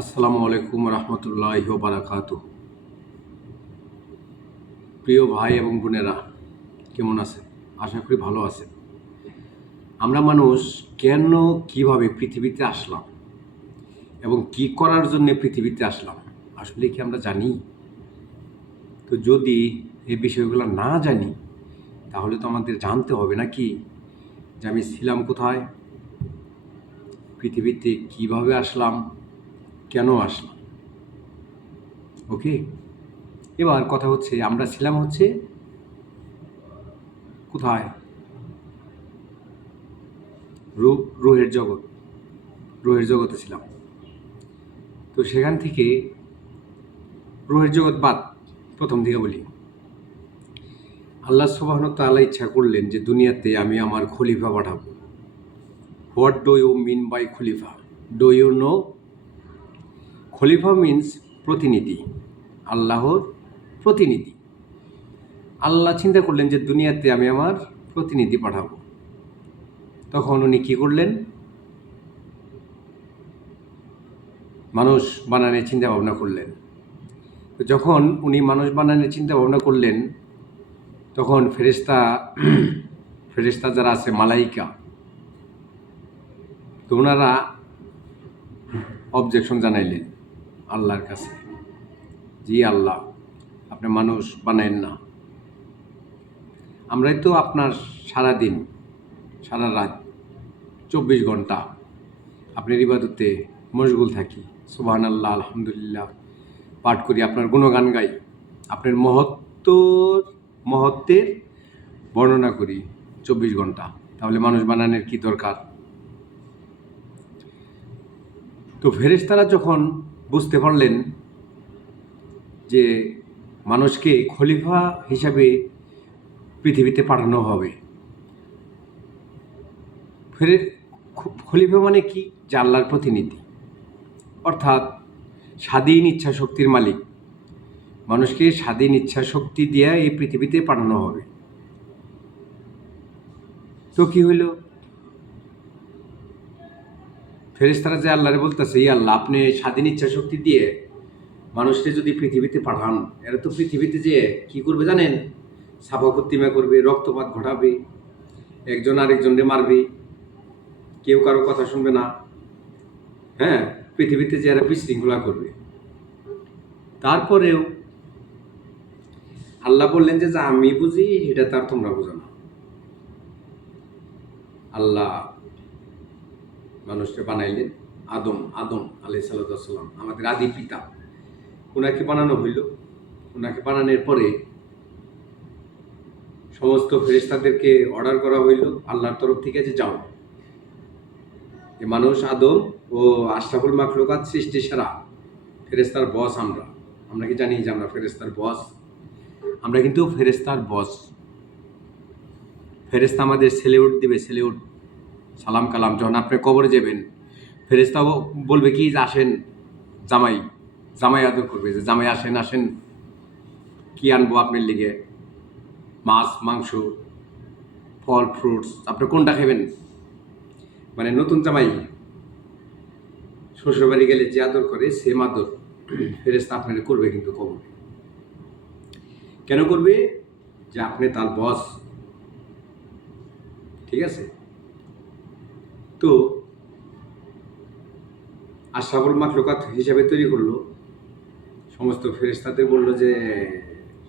আসসালামু আলাইকুম রহমতুল্লাহি ওয়া বারাকাতুহু। প্রিয় ভাই এবং বোনেরা, কেমন আছেন? আশা করি ভালো আছেন। আমরা মানুষ কেন কিভাবে পৃথিবীতে আসলাম এবং কি করার জন্য পৃথিবীতে আসলাম আসলে কি আমরা জানি? তো যদি এই বিষয়গুলো না জানি তাহলে তো আমাদের জানতে হবে নাকি যে আমি ছিলাম কোথায়, পৃথিবীতে কিভাবে আসলাম, কেন আসলাম। ওকে, এবার কথা হচ্ছে আমরা ছিলাম হচ্ছে কোথায়? রুহের জগৎ, রুহের জগতে ছিলাম। তো সেখান থেকে রুহের জগৎ বাদ, প্রথম দিকে বলি। আল্লাহ সুবহানাহু ওয়া তাআলা ইচ্ছা করলেন যে দুনিয়াতে আমি আমার খলিফা পাঠাবো। What do you mean by খলিফা? Do you know? খলিফা মিন্স প্রতিনিধি, আল্লাহর প্রতিনিধি। আল্লাহ চিন্তা করলেন যে দুনিয়াতে আমি আমার প্রতিনিধি পাঠাবো। তখন উনি কী করলেন? মানুষ বানানোর চিন্তা ভাবনা করলেন। তো যখন উনি মানুষ বানানোর চিন্তা ভাবনা করলেন তখন ফেরেশতা যারা আছে, মালাইকা, তো ওনারা অবজেকশন জানাইলেন আল্লাহর কাছে, জি আল্লাহ, আপনি মানুষ বানাইন না। আমরাই তো আপনার সারা দিন সারা রাত 24 ঘন্টা আপনার ইবাদতে মশগুল থাকি, সুবহানাল্লাহ, আলহামদুলিল্লাহ পাঠ করি, আপনার গুণগান গাই, আপনার মহত্বের বর্ণনা করি 24 ঘন্টা। তাহলে মানুষ বানানোর কি দরকার? তো ফেরেশতারা যখন বুঝতে পারলেন যে মানুষকে খলিফা হিসাবে পৃথিবীতে পাঠানো হবে, খলিফা মানে কি? যে আল্লাহর প্রতিনিধি, অর্থাৎ স্বাধীন ইচ্ছা শক্তির মালিক। মানুষকে স্বাধীন ইচ্ছা শক্তি দিয়ে এই পৃথিবীতে পাঠানো হবে। তো কি হইল? ফেরেশতারা যে আল্লাহরে বলতেছে, এই আল্লাহ, আপনি স্বাধীন ইচ্ছা শক্তি দিয়ে মানুষকে যদি পৃথিবীতে পাঠান, এরা তো পৃথিবীতে যে কি করবে জানেন? সাফাকত্তিমা করবে, রক্তপাত ঘটাবে, একজন আরেকজনকে মারবে, কেউ কারো কথা শুনবে না। হ্যাঁ, পৃথিবীতে যে এরা বিশৃঙ্খলা করবে। তারপরেও আল্লাহ বললেন যে যা আমি বুঝি এটা তার তোমরা বুঝো না। আল্লাহ মানুষকে বানাইলেন, আদম আলাইহিস সালাম, আমাদের আদি পিতা। ওনাকে বানানো হইল। ওনাকে বানানোর পরে সমস্ত ফেরেশতাদেরকে অর্ডার করা হইল আল্লাহর তরফ থেকে যে যাও, যে মানুষ আদম ও আশরাফুল মাখলুকাত, সৃষ্টি সেরা ফেরেশতার বস। আমরা কি জানি যে আমরা ফেরেশতার বস? আমরা কিন্তু ফেরেশতার বস। ফেরেশতা আমাদের সেলিউট দিবে, সেলিউট, সালাম কালাম। যখন আপনি কবরে যাবেন, ফেরেশতা বলবে কি যে আসেন জামাই, জামাই আদর করবে, যে জামাই আসেন আসেন, কি আনবো আপনার লিগে? মাছ, মাংস, ফল, ফ্রুটস, আপনি কোনটা খাবেন? মানে নতুন জামাই শ্বশুরবাড়ি গেলে যে আদর করে, সেম আদর ফেরেশতা আপনাকে করবে কিন্তু কবরে। কেন করবে? যে আপনি তার বস, ঠিক আছে? তো আশরাফুল মাখলুকাত হিসাবে তৈরি করলো, সমস্ত ফেরেশতাদের বললো যে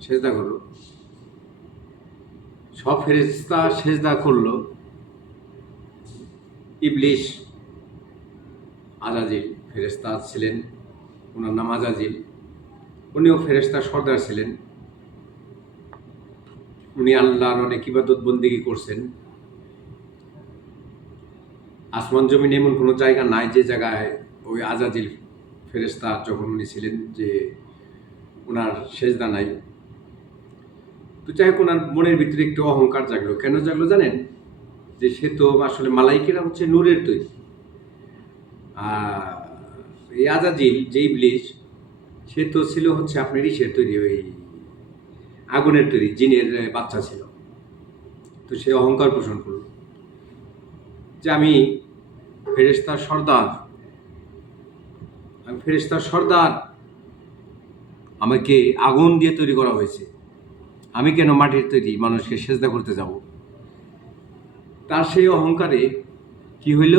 সেজদা করো। সব ফেরেশতা সেজদা করলো। ইবলিশ, আজাজিল ফেরেশতা ছিলেন, ওনার নাম আজাজিল। উনিও ফেরেশতার সর্দার ছিলেন। উনি আল্লাহর অনেক ইবাদত বন্দেগী করছেন। আসমান জমিনে এমন কোনো জায়গা নাই যে জায়গায় ওই আজাজিল ফেরেশতা যখন উনি ছিলেন যে ওনার সেজদা নাই। তো যাই হোক, ওনার মনের ভিতরে একটু অহংকার জাগলো। কেন জাগলো জানেন? যে সে তো আসলে, মালাইকেরা হচ্ছে নূরের তৈরি, আর এই আজাজিল যে ইবলিশ, সে তো ছিল হচ্ছে আপনার ইসের তৈরি, ওই আগুনের তৈরি, জিনের বাচ্চা ছিল। তো সে অহংকার পোষণ করল যে আমি ফেরেশতার সর্দার, আমি ফেরেশতার সর্দার, আমাকে আগুন দিয়ে তৈরি করা হয়েছে, আমি কেন মাটির তৈরি মানুষকে সেজদা করতে যাব? তার সেই অহংকারে কি হইল,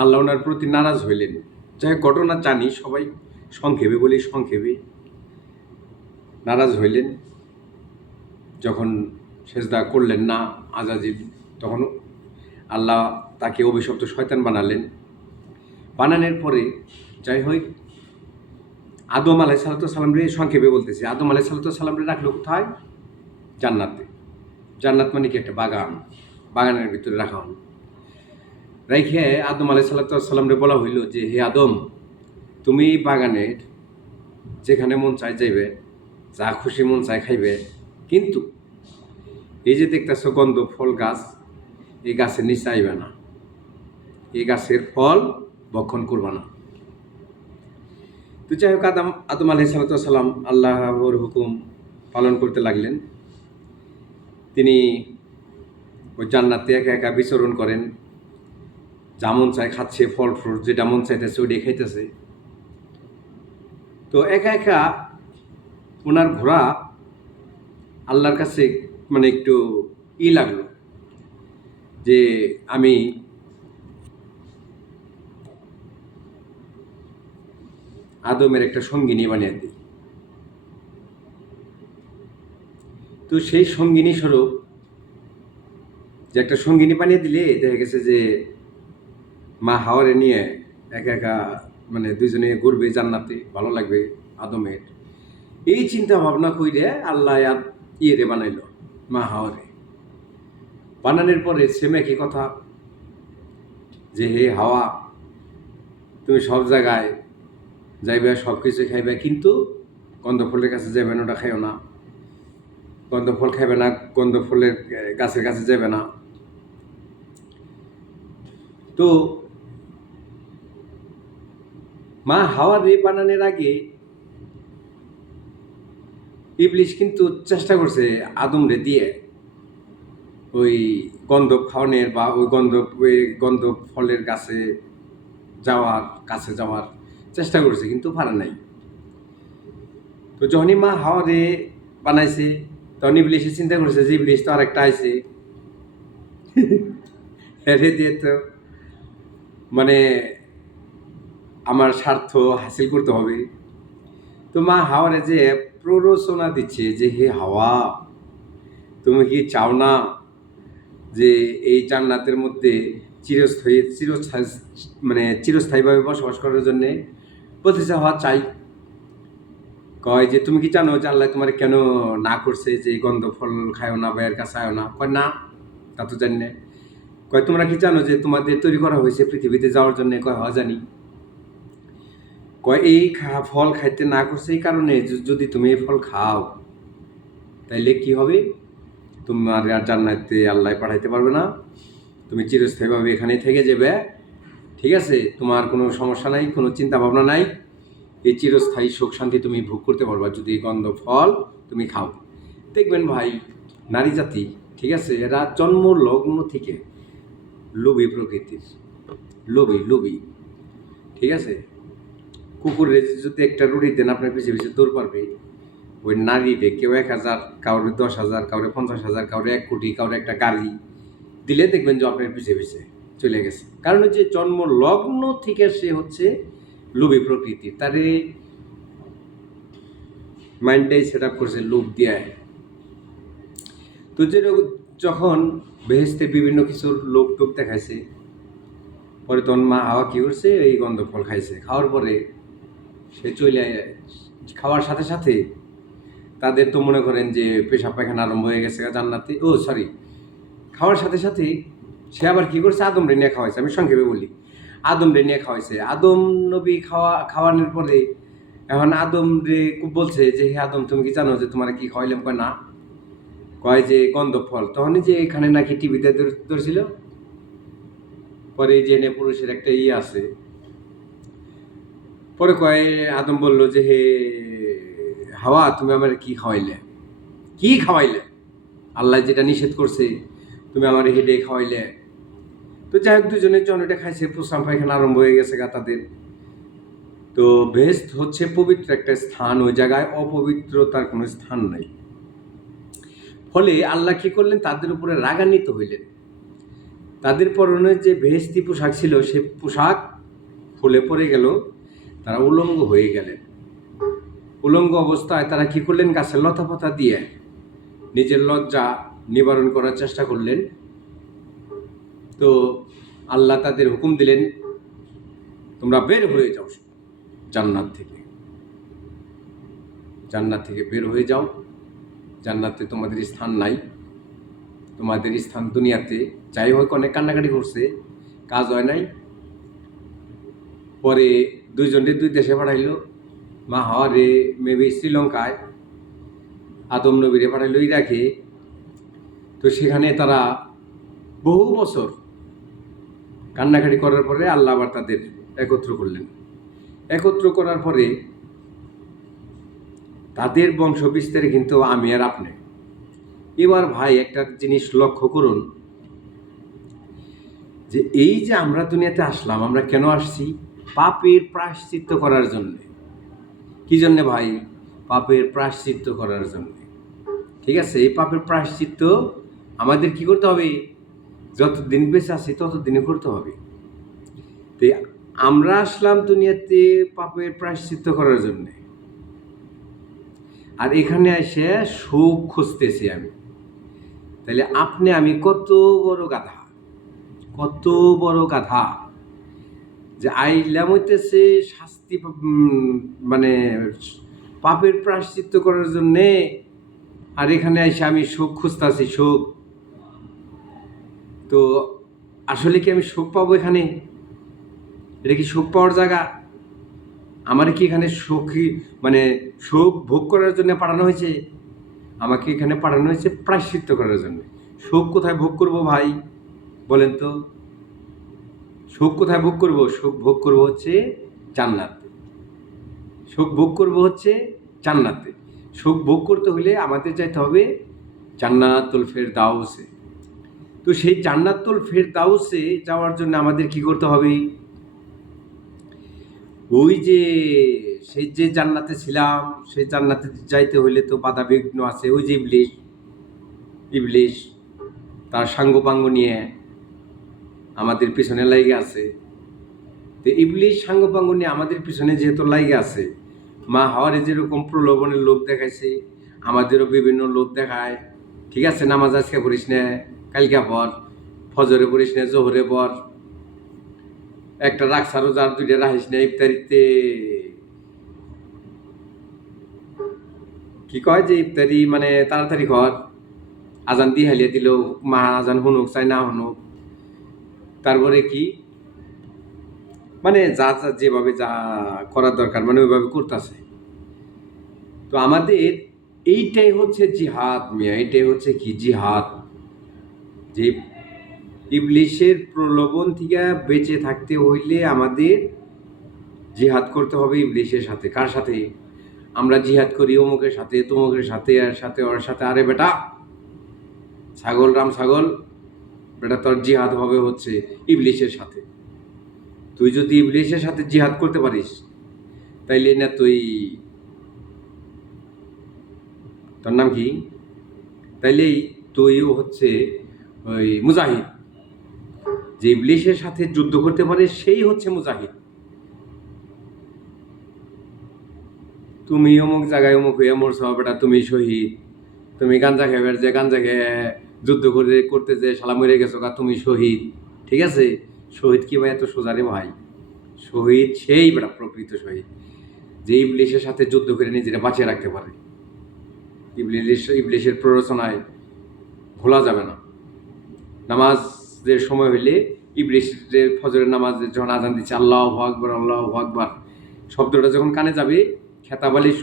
আল্লাহ ওনার প্রতি নারাজ হইলেন। যাই ঘটনা জানি সবাই, সংক্ষেপে বলি, সংক্ষেপে নারাজ হইলেন যখন সেজদা করলেন না আজাজিল, তখন আল্লাহ তাকে অভিশপ্ত শয়তান বানালেন। বানানোর পরে যাই হোক, আদম আলাইহিসসালাম রে সংক্ষেপে বলতেছি, আদম আলাইহিসসালাম রে রাখলো কোথায়? জান্নাতে। জান্নাত মানে কি? একটা বাগান, বাগানের ভিতরে রাখা হলো। রাইখে আদম আলাইহিসসালাম রে বলা হইল যে, হে আদম, তুমি বাগানের যেখানে মন চায় যাইবে, যা খুশি মন চায় খাইবে, কিন্তু এই যে দেখতেছো গন্ধ ফল গাছ, এই গাছের নিচে আইবে না, এই গাছের ফল ভক্ষণ করবা না। তো যাই হোক, আদম আলাইহিসসালাম আল্লাহর হুকুম পালন করতে লাগলেন। তিনি ওই জান্নাতে একা একা বিচরণ করেন, যা মন চায় খাচ্ছে, ফল ফ্রুট যেটা মন চাইতেছে ওইটাই খাইতেছে। তো একা একা ওনার ঘোরা আল্লাহর কাছে মানে একটু লাগলো যে আমি আদমের একটা সঙ্গিনী বানিয়ে দিই। তো সেই সঙ্গিনী স্বরূপ যে একটা সঙ্গিনী বানিয়ে দিলে দেখা গেছে যে মা হাওয়ারে নিয়ে একা একা মানে দুইজনে ঘুরবে জান্নাতে, ভালো লাগবে আদমের। এই চিন্তা ভাবনা কইরে আল্লাহ ইয়েরে বানাইল, মা হাওয়ারে। বানানোর পরে সেম একই কথা যে, হে হাওয়া, তুমি সব জায়গায় যাইবে, সব কিছু খাইবে, কিন্তু গন্ধফলের কাছে যাবে না, ওটা খাইও না। গন্ধফল খাইবে না, গন্ধফলের গাছের কাছে যাবে না। তো মা হাওয়ার রে বানানোর আগে ইবলিশ কিন্তু চেষ্টা করছে আদম রে দিয়ে ওই গন্ধব খাওয়ানোর বা ওই গন্ধ ফলের কাছে যাওয়ার চেষ্টা করছে, কিন্তু পারে নাই। তো যখনই মা হাওয়ারে বানাইছে, তখন ইবলিশে চিন্তা করছে যে ইবলিশ তো আরেকটা আইছে, হেরে দিয়ে তো মানে আমার স্বার্থ হাসিল করতে হবে। তো মা হাওয়ারে যে প্ররোচনা দিচ্ছে যে, হে হাওয়া, তুমি কি চাও না যে এই জান্নাতের মধ্যে চিরস্থায়ীভাবে বসবাস করার জন্যে প্রতিষ্ঠা হওয়া চাই? কয় যে, তুমি কি জানো যে আল্লাহ তোমার কেন না করছে যে গন্ধ ফল খায়ও না, ভাইয়ের কাছে আয়ো না? কয় না, তা তো জানি না। কয় তোমরা কি জানো যে তোমাদের তৈরি করা হয়েছে পৃথিবীতে যাওয়ার জন্য? কয় হওয়া জানি। কয় এই ফল খাইতে না করছে এই কারণে, যদি তুমি এই ফল খাও তাইলে কি হবে? তোমার আর জান্নাতে আল্লাহ পাঠাইতে পারবে না, তুমি চিরস্থায়ীভাবে এখানেই থেকে যাবে, ঠিক আছে? তোমার কোনো সমস্যা নাই, কোনো চিন্তা ভাবনা নাই, এই চিরস্থায়ী সুখ শান্তি তুমি ভোগ করতে পারবা যদি গন্ধ ফল তুমি খাও। দেখবেন ভাই, নারী জাতি, ঠিক আছে, এরা জন্ম লগ্ন থেকে লোভী প্রকৃতির, লোভী, ঠিক আছে? কুকুরের যদি একটা রুটি দেন, আপনার পিছিয়ে পিছিয়ে দৌড় পারবে। ওই নারীরে কেউ 1,000, কাউরে 10,000, কাউরে 50,000, কাউরে 1 কোটি, কাউরে একটা গাড়ি দিলে দেখবেন যে আপনার পিছিয়ে পিছিয়ে চলে গেছে। কারণ হচ্ছে জন্ম লগ্ন থেকে সে হচ্ছে লোভী প্রকৃতির, তারে মাইন্ডটাই সেট আপ করছে লোভ দিয়ে। তো যখন বেহেশতে বিভিন্ন কিছুর লোভ টোপ দেখাইছে, পরে তখন মা হাওয়া কি করছে, এই গন্ধ ফল খাইছে। খাওয়ার পরে সে খাওয়ার সাথে সাথে তাদের তো মনে করেন যে পেশাব পায়খানা আরম্ভ হয়ে গেছে জান্নাতে। খাওয়ার সাথে সাথে সে আবার কি করছে, আদম রে নিয়ে খাওয়াইছে। আমি সংক্ষেপে বলি, আদম রে নিয়ে খাওয়াইছে। আদম নবী খাওয়ানোর পরে এখন আদম রে বলছে যে, হে আদম, তুমি কি জানো যে তোমার কি খাওয়াইলাম? কয় না। কয় যে গন্ধ ফল। তখনই যে এখানে নাকি টিভিতে ধরছিল, পরে যে এনে পুরুষের একটা আছে, পরে কয় আদম বলল যে, হে হাওয়া, তুমি আমার কি খাওয়াইলে? আল্লাহ যেটা নিষেধ করছে তুমি আমার হেডে খাওয়াইলে। তো যাই হোক, দুজনে জনটা খাইছে, প্রস্রাব পায়খানা আরম্ভ হয়ে গেছে গা তাদের। তো বেহেশত হচ্ছে পবিত্র একটা স্থান, ওই জায়গায় অপবিত্রতার কোনো স্থান নাই। ফলে আল্লাহ কি করলেন, তাদের উপরে রাগান্বিত হইলেন। তাদের পরনে যে বেহেশতি পোশাক ছিল, সে পোশাক খুলে পড়ে গেল, তারা উলঙ্গ হয়ে গেলেন। উলঙ্গ অবস্থায় তারা কি করলেন, গাছের লতা পাতা দিয়ে নিজের লজ্জা নিবারণ করার চেষ্টা করলেন। তো আল্লাহ তাদের হুকুম দিলেন, তোমরা বের হয়ে যাও জান্নাত থেকে, জান্নাত থেকে বের হয়ে যাও, জান্নাতে তোমাদের স্থান নাই, তোমাদের স্থান দুনিয়াতে। যাই হোক, অনেক কান্নাকাটি করছে, কাজ হয় নাই। পরে দুইজনকে দুই দেশে পাঠাইলো, মা হাওয়ারে মেবি শ্রীলঙ্কায়, আদম নবীরে পাঠাইলো ইরাকে। তো সেখানে তারা বহু বছর কান্নাকাটি করার পরে আল্লাহ আবার তাদের একত্র করলেন। একত্র করার পরে তাদের বংশ বিস্তারে কিন্তু আমি আর আপনি। এবার ভাই একটা জিনিস লক্ষ্য করুন, যে এই যে আমরা দুনিয়াতে আসলাম, আমরা কেন আসছি? পাপের প্রায়শ্চিত্ত করার জন্যে। কি জন্যে ভাই? পাপের প্রায়শ্চিত্ত করার জন্যে। ঠিক আছে, এই পাপের প্রায়শ্চিত্ত আমাদের কি করতে হবে? যতদিন বেঁচে আছি ততদিনে করতে হবে। তো আমরা আসলাম দুনিয়াতে পাপের প্রায়শ্চিত্ত করার জন্যে, আর এখানে এসে সুখ খুঁজতেছি আমি। তাহলে আপনি আমি কত বড় গাধা, কত বড় গাধা, যে আইলাম হইতেছে শাস্তি, মানে পাপের প্রায়শ্চিত্ত করার জন্যে, আর এখানে এসে আমি সুখ খুঁজতেছি, সুখ। তো আসলে কি আমি সুখ পাবো এখানে? এটা কি সুখ পাওয়ার জায়গা? আমার কি এখানে সুখী, মানে সুখ ভোগ করার জন্য পাঠানো হয়েছে? আমাকে এখানে পাঠানো হয়েছে প্রায়শ্চিত্ত করার জন্য। সুখ কোথায় ভোগ করব ভাই, বলেন তো? সুখ কোথায় ভোগ করব? সুখ ভোগ করব হচ্ছে জান্নাতে। সুখ ভোগ করব হচ্ছে জান্নাতে। সুখ ভোগ করতে হলে আমাদের যাইতে হবে জান্নাতুল ফেরদাউসে। তো সেই জান্নাতুল ফেরদাউসে যাওয়ার জন্য আমাদের কি করতে হবে? ওই যে সেই যে জান্নাতে ছিলাম, সেই জান্নাতে যাইতে হইলে তো বাধা বিঘ্ন আছে। ওই যে ইবলিশ, ইবলিশ তার সাঙ্গপাঙ্গ নিয়ে আমাদের পিছনে লাইগে আছে। তো ইবলিশ সাঙ্গপাঙ্গ নিয়ে আমাদের পিছনে যেহেতু লাইগে আছে, মা হাওয়ারে যেরকম প্রলোভনের লোভ দেখাইছে, আমাদেরও বিভিন্ন লোভ দেখায়। ঠিক আছে, নামাজ আজকে পড়িস না, কালকে পর, ফজরে পড়িস না, জোহরে পর, একটা রাখছা রোজার, দুইটা রাখিস না, ইফতারিতে কি কয় যে ইফতারি মানে তাড়াতাড়ি ঘর, আজান দিয়ে হালিয়ে দিল, মা আজান শুনুক চাই না শুনুক। তারপরে কি, মানে যা যা যেভাবে যা করার দরকার মানে ওইভাবে করতেছে। তো আমাদের এইটাই হচ্ছে জিহাদ মিয়া, এইটাই হচ্ছে কি জিহাদ। যে ইবলিশের প্রলোভন থেকে বেঁচে থাকতে হইলে আমাদের জিহাদ করতে হবে ইবলিশের সাথে। কার সাথে? আমরা জিহাদ করি অমুকের সাথে, তমুকের সাথে, আর সাথে ওর সাথে। আরে বেটা ছাগল, রাম ছাগল, বেটা তোর জিহাদ হবে হচ্ছে ইবলিশের সাথে। তুই যদি ইবলিশের সাথে জিহাদ করতে পারিস, তাইলে না তুই, তোর নাম কি, তাইলেই তুইও হচ্ছে ওই মুজাহিদ। যে ইবলিশের সাথে যুদ্ধ করতে পারে সেই হচ্ছে মুজাহিদ। তুমি অমুক জায়গায় অমুক হয়ে মরছ বেটা, তুমি শহীদ। তুমি গাঞ্জা খেয়ে যে গাঞ্জা খেয়ে যুদ্ধ করতে যে শালা মরে গেছো, তুমি শহীদ। ঠিক আছে, শহীদ কি ভাই এত সোজা রে ভাই? শহীদ সেই বেটা প্রকৃত শহীদ, যে ইবলিশের সাথে যুদ্ধ করে নিজেরা বাঁচিয়ে রাখতে পারে। ইবলিশের প্ররোচনায় ভোলা যাবে না। নামাজের সময় হইলে ইবলিশের ফজরের নামাজের যখন আজান দিচ্ছে, আল্লাহু আকবার, আল্লাহু আকবার শব্দটা যখন কানে যাবে, খেতাবালিশ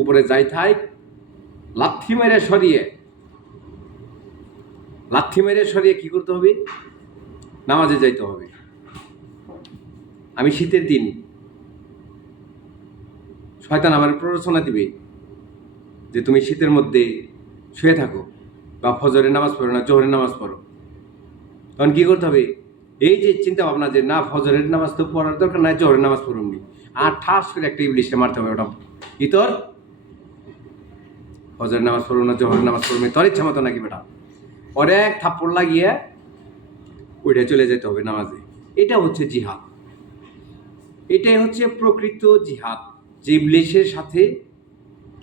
উপরে যাই থাই, লাথি মেরে সরিয়ে কি করতে হবে? নামাজে যাইতে হবে। আমি শীতের দিন, শয়তান আমার প্ররোচনা দিবে যে তুমি শীতের মধ্যে শুয়ে থাকো, বা ফজরের নামাজ পড়ো না, জোহরের নামাজ পড়ো। তখন কি করতে হবে? এই যে চিন্তা ভাবনা যে না ফজরের নামাজ তো পড়ার দরকার নাই, জোহরের নামাজ পড়ুননি, আর ঠাস করে একটা ইবলিশে মারতে হবে, ওটা তোর ফজরের নামাজ পড়ুন না, জোহরের নামাজ পড়ুন, তোর ইচ্ছা মতো নাকি বেটা, ওরে এক থাপ্পড় লাগিয়ে ওইটা চলে যেতে হবে নামাজে। এটা হচ্ছে জিহাদ, এটাই হচ্ছে প্রকৃত জিহাদ, যে ইবলিশের সাথে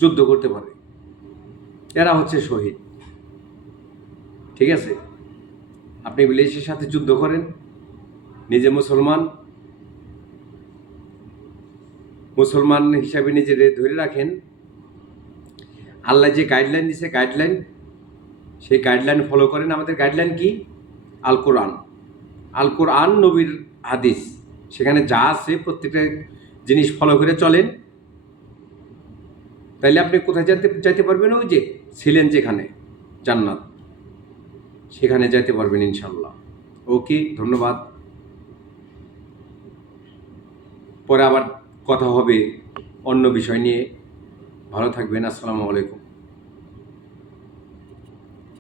যুদ্ধ করতে পারে, এরা হচ্ছে শহীদ। ঠিক আছে, আপনি ইবলিশের সাথে যুদ্ধ করেন, নিজে মুসলমান হিসাবে নিজের ধরে রাখেন। আল্লাহ যে গাইডলাইন দিছে, সেই গাইডলাইন ফলো করেন। আমাদের গাইডলাইন কি? আল কোরআন, নবীর হাদিস, সেখানে যা আছে প্রত্যেকটা জিনিস ফলো করে চলেন। তাইলে আপনি কোথায় যাইতে পারবেন? ওই যে ছিলেন যেখানে, জান্নাত, সেখানে যাইতে পারবেন ইনশাল্লাহ। ওকে, ধন্যবাদ। পরে আবার কথা হবে অন্য বিষয় নিয়ে। ভালো থাকবেন। আসসালামু আলাইকুম।